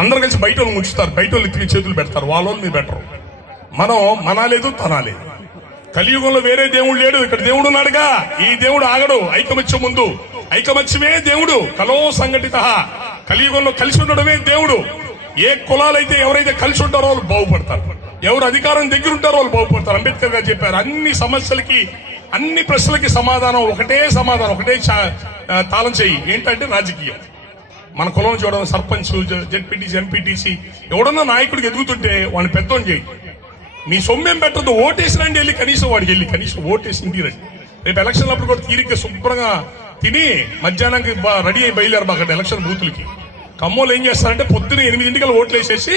అందరు కలిసి బయట వాళ్ళు ముంచుతారు, బయట వాళ్ళు ఎత్తికి చేతులు పెడతారు, వాళ్ళు మీరు బెటరు. మనం మనాలేదు తనాలేదు. కలియుగంలో వేరే దేవుడు లేడు, ఇక్కడ దేవుడు ఉన్నాడుగా. ఈ దేవుడు ఆగడు ఐకమత్యం ముందు. ఐకమత్యమే దేవుడు. కలో సంఘటిత. కలియుగంలో కలిసి ఉండడమే దేవుడు. ఏ కులాలైతే ఎవరైతే కలిసి ఉంటారో వాళ్ళు బాగుపడతారు, ఎవరు అధికారం దగ్గర ఉంటారో వాళ్ళు బాగుపడతారు. అంబేద్కర్ గారు చెప్పారు, అన్ని సమస్యలకి అన్ని ప్రశ్నలకి సమాధానం ఒకటే సమాధానం, ఒకటే తాళం చెయ్యి. ఏంటంటే రాజకీయం. మన కులం చూడడం, సర్పంచ్, జెడ్పీటీసీ, ఎంపీటీసీ ఎవడన్నా నాయకుడికి ఎదుగుతుంటే వాడిని పెద్దోని చేయి. మీ సొమ్మేం పెట్టద్దు, ఓటేసినండి వెళ్ళి, కనీసం వాడికి వెళ్ళి కనీసం ఓటేసి ఇంటికి రండి. రేపు ఎలక్షన్లు అప్పుడు కూడా తీరిక శుభ్రంగా తిని మధ్యాహ్నానికి రెడీ అయి బయలుదేరు మాకు ఎలక్షన్ బూతులకి. ఖమ్మంలో ఏం చేస్తారంటే పొద్దున్న 8 ఓట్లు వేసేసి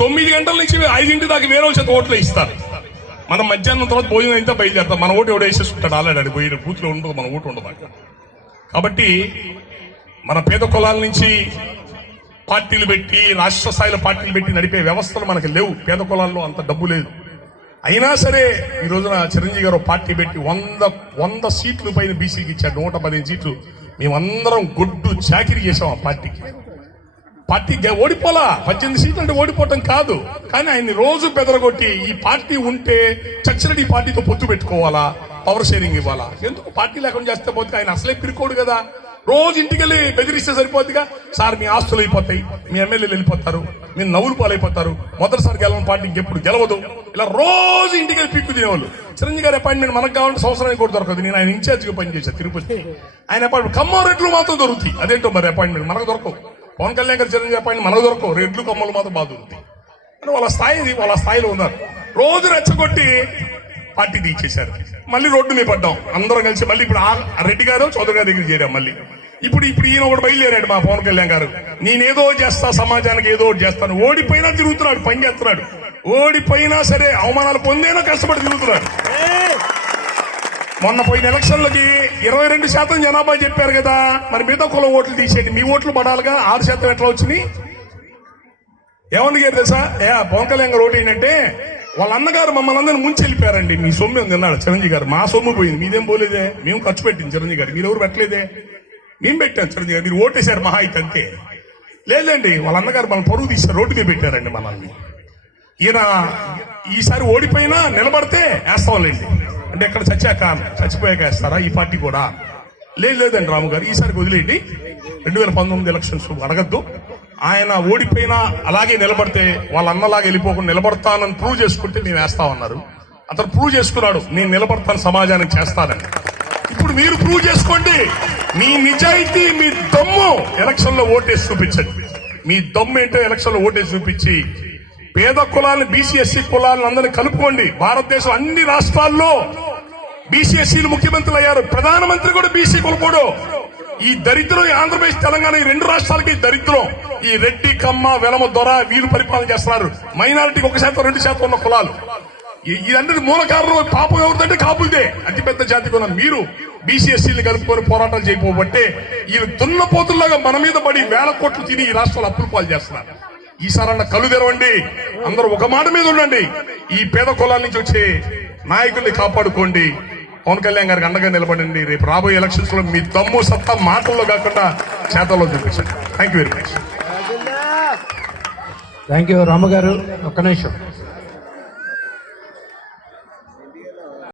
9 గంటల నుంచి 5 దాకా వేరే చేత ఓట్లు ఇస్తారు. మనం మధ్యాహ్నం తర్వాత భోజనం అయితే బయలుదేరుతాం. మన ఓటు ఎవడో వేసేసుకుంటాడు, ఆల్రెడీ పోయి బూత్లో ఉండదు, మన ఓటు ఉండదు అక్కడ. కాబట్టి మన పేద కులాల నుంచి పార్టీలు పెట్టి, రాష్ట్ర స్థాయిలో పార్టీలు పెట్టి నడిపే వ్యవస్థలు మనకు లేవు. పేద కులాల్లో అంత డబ్బు లేదు. అయినా సరే ఈ రోజున చిరంజీవి గారు పార్టీ పెట్టి 100 సీట్లు పైన బీసీకి ఇచ్చారు. 115 సీట్లు. మేమందరం గొడ్డు చాకిరీ చేసాం ఆ పార్టీకి. పార్టీ ఓడిపోలా. 18 సీట్లు అంటే ఓడిపోవటం కాదు, కానీ ఆయన్ని రోజు బెదరగొట్టి ఈ పార్టీ ఉంటే చచ్చినట్టు ఈ పార్టీతో పొత్తు పెట్టుకోవాలా, పవర్ షేరింగ్ ఇవ్వాలా. ఎందుకు పార్టీ లేకుండా చేస్తే పోతే ఆయన అసలే పిరుకోడు కదా. రోజు ఇంటికెళ్ళి బెదిరిస్తే సరిపోద్దిగా. సార్ మీ ఆస్తులు అయిపోతాయి, మీ ఎమ్మెల్యేలు వెళ్ళిపోతారు, మీరు నవ్వులు పాలైపోతారు, మొదటిసారి గెలవని పార్టీ ఇంకెప్పుడు గెలవదు. ఇలా రోజు ఇంటికెళ్ళి పీక్కు తినేవాళ్ళు. చిరంజీవి గారి అపాయింట్మెంట్ మనకు కావాలంటే సంవత్సరానికి కూడా దొరకదు. నేను ఆయన ఇన్ఛార్జిగా పనిచేశాను తిరుపతి. ఆయన అపాయింట్మెంట్ ఖమ్మం రెడ్లు మాత్రం దొరుకుతాయి. అదేంటో మరి అపాయింట్మెంట్ మనకు దొరకవు. పవన్ కళ్యాణ్ గారు చిరంజీవి అపాయింట్మెంట్ మనకు దొరకవు. రెడ్లు కమ్మలు మాత్రం బాగా దొరుకుతాయి. అని వాళ్ళ స్థాయిలో ఉన్నారు. రోజు రెచ్చగొట్టి పార్టీ తీసేశారు. మళ్ళీ రోడ్డు మీద పడ్డాం అందరం కలిసి. మళ్ళీ ఇప్పుడు రెడ్డి గారు చౌదరి గారి దగ్గర చేరాం. మళ్ళీ ఇప్పుడు ఈయన ఒకటి బయలుదేరాడు మా పవన్ కళ్యాణ్ గారు. నేనేదో చేస్తా, సమాజానికి ఏదో ఒకటి చేస్తాను. ఓడిపోయినా తిరుగుతున్నాడు, పని చేస్తున్నాడు. ఓడిపోయినా సరే అవమానాలు పొందేనా కష్టపడి తిరుగుతున్నాడు. మొన్న పోయిన ఎలక్షన్లకి 22% జనాభా చెప్పారు కదా, మరి మిగతా కులం ఓట్లు తీసేయండి, మీ ఓట్లు పడాలిగా. 6% ఎట్లా వచ్చినాయి? ఏమన్నా గారు తెలుసా, పవన్ కళ్యాణ్ గారు ఓటు ఏంటంటే వాళ్ళ అన్నగారు మమ్మల్ని అందరినీ ముంచి వెళ్ళిపోయారండి. మీ సొమ్ము తిన్నాడు చిరంజీవి గారు. మా సొమ్ము పోయింది, మీదేం పోలేదే. మేము ఖర్చు పెట్టింది చిరంజీవి గారు, మీరు ఎవరు పెట్టలేదే. మేము పెట్టాం చిరంజీవి గారు, మీరు ఓటేశారు మహా అయితే అంతే. లేదండి, వాళ్ళ అన్నగారు మన పరువు తీశారు, రోడ్డు మీద పెట్టారండి మనల్ని. ఈయన ఈసారి ఓడిపోయినా నిలబడితే వేస్తాంలేండి అంటే ఎక్కడ చచ్చిపోయాక వేస్తారా ఈ పార్టీ కూడా? లేదండి రాము గారు, ఈసారికి వదిలేండి, 2019 ఎలక్షన్స్ అడగద్దు. ఆయన ఓడిపోయినా అలాగే నిలబడితే వాళ్ళ అన్నలాగా వెళ్ళిపోకుండా నిలబడతానని ప్రూవ్ చేసుకుంటే మేము వేస్తామన్నారు. అతను ప్రూవ్ చేసుకున్నాడు, నేను నిలబడతాను, సమాజానికి చేస్తానని. ఇప్పుడు మీరు ప్రూవ్ చేసుకోండి మీ నిజాయితీ, మీ దమ్ము. ఎలక్షన్ లో ఓటేసి చూపించండి. మీ దమ్ము ఏంటో ఎలక్షన్ లో ఓటేసి చూపించి పేద కులాలను, బీసీ ఎస్సీ కులాలను అందరినీ కలుపుకోండి. భారతదేశం అన్ని రాష్ట్రాల్లో బీసీ ఎస్సీలు ముఖ్యమంత్రులు అయ్యారు. ప్రధానమంత్రి కూడా బీసీ కులపోడు. ఈ దరిద్రం ఆంధ్రప్రదేశ్, తెలంగాణ ఈ 2 రాష్ట్రాలకి దరిద్రం. ఈ రెడ్డి, కమ్మ, వెలమ, దొర వీళ్ళు పరిపాలన చేస్తున్నారు. మైనారిటీకి 1%, 2% ఉన్న కులాలు. ఇదంటే మూల కారణం పాపం ఎవరిదంటే కాపులదే. అతిపెద్ద జాతి కొన్న మీరు బీసీ ఎస్సీలు కలుపుకొని పోరాటాలు చేయకపోబట్టే ఈ దున్నపోతుల్లాగా మన మీద పడి 1000 కోట్లు తిని ఈ రాష్ట్రాలు అప్పులు పాలు చేస్తున్నారు. ఈసారన్న కళ్ళు తెరవండి, అందరూ ఒక మాట మీద ఉండండి. ఈ పేద కులాల నుంచి వచ్చే నాయకుల్ని కాపాడుకోండి. పవన్ కళ్యాణ్ గారికి అండగా నిలబడండి. రేపు రాబోయే ఎలక్షన్స్ లో మీ దమ్ము సత్తా మాటల్లో కాకుండా చేతల్లో చూపించండి. Thank you very much. Thank you Ramu గారు. ఒక్క నిమిషం.